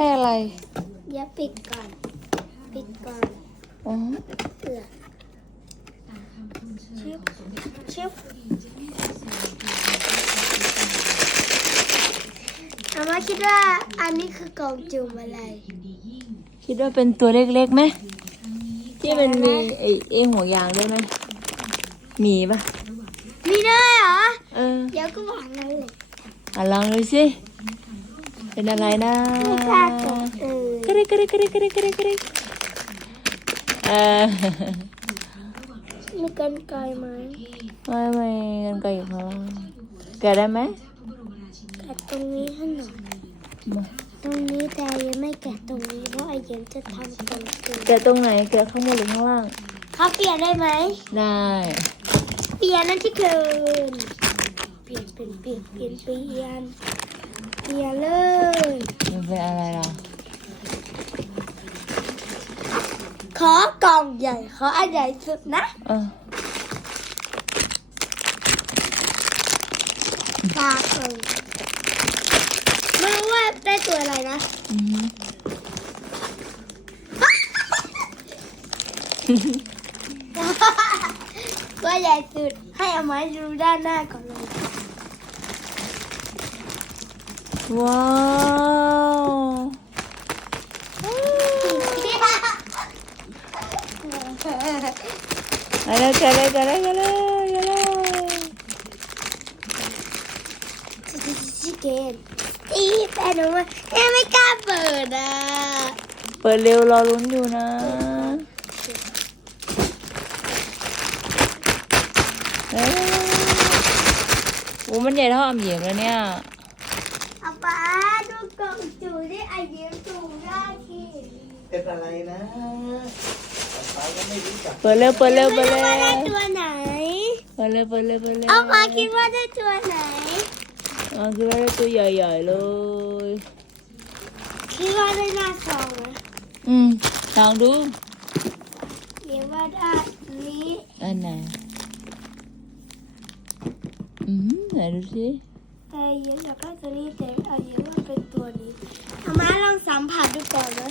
ได้อะไรอย่าปิดก่อน ปิดก่อนอ๋อเผื่อชิบชิบอามาคิดว่าอันนี้คือกล่องจุ่มอะไร คิดว่าเป็นตัวเล็กๆไหมที่มันมีไอ้ไอ้หัวยางด้วยไหมมีปะมีได้เหรอ เออ เดี๋ยวก็วางนั่นเลยอะลองดูสิ เป็นอะไรนะไม่กล้าตกเออกระดิกกระดิกกระดิกกระดิกกระดิกกระดิกเออมีกันไกลไหมไม่ไม่กันไกลอยู่ข้างล่างแกะได้ไหมแกะตรงนี้ให้หน่อยมาตรงนี้แต่ยังไม่แกะตรงนี้เพราะไอเย็นจะทำกล่องจุ่มแกะตรงไหนแกะข้างบนหรือข้างล่างเขาเปลี่ยนได้ไหมได้เปลี่ยนนั่นที่เกินเปลี่ยนเปลี่ยนเปลี่ยนเปลี่ยนเปลี่ยน เปลี่ยนเลยมันเป็นอะไรล่ะขอกล่องใหญ่ขออันใหญ่สุดนะเออปากเออไม่รู้ว่าได้ตัวอะไรนะอือหือตัวใหญ่สุดให้เอาไม้ดูด้านหน้าก่อนเลย ว้าวไปเลยแกะเลยแกะเลยแกะเลยแกะเลยชิคเก้นอีแต่หนูว่ายังไม่กล้าเปิดอะ เปิดเร็วรอลุ้นอยู่นะโอ้มันใหญ่เท่าอ่ำเหยียมแล้วเนี่ย ป้าดูกล่องจูที่ไอเดียจูได้ทีเป็นอะไรนะป้าก็ไม่รู้จักเปิดเร็วเปิดเร็วเปิดเร็วว่าได้ตัวไหนเปิดเร็วเปิดเร็วเปิดเร็วเอามาคิดว่าได้ตัวไหนเอาคิดว่าได้ตัวใหญ่ๆเลยคิดว่าได้หน้าซองไหมอืมลองดูเดี๋ยวว่าได้นี้อันไหนอืมไหนดูสิ แต่เย็นอยากได้ตัวนี้แต่เอาเย็นว่าเป็นตัวนี้เอามาลองสัมผัสดูก่อนนะ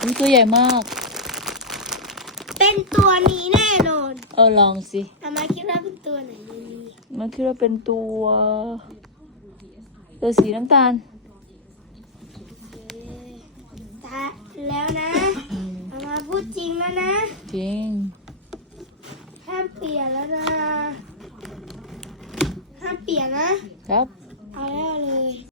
มันตัวใหญ่มาก เป็นตัวนี้แน่นอนเออลองสิเอามาคิดว่าเป็นตัวไหนในนี้มันคิดว่าเป็นตัว ตัวสีน้ำตาลตาแล้วนะเอามาพูดจริงแล้วนะ จริงห้ามเปลี่ยนแล้วนะห้าม เปลี่ยนนะ ครับ เอาแล้วเลย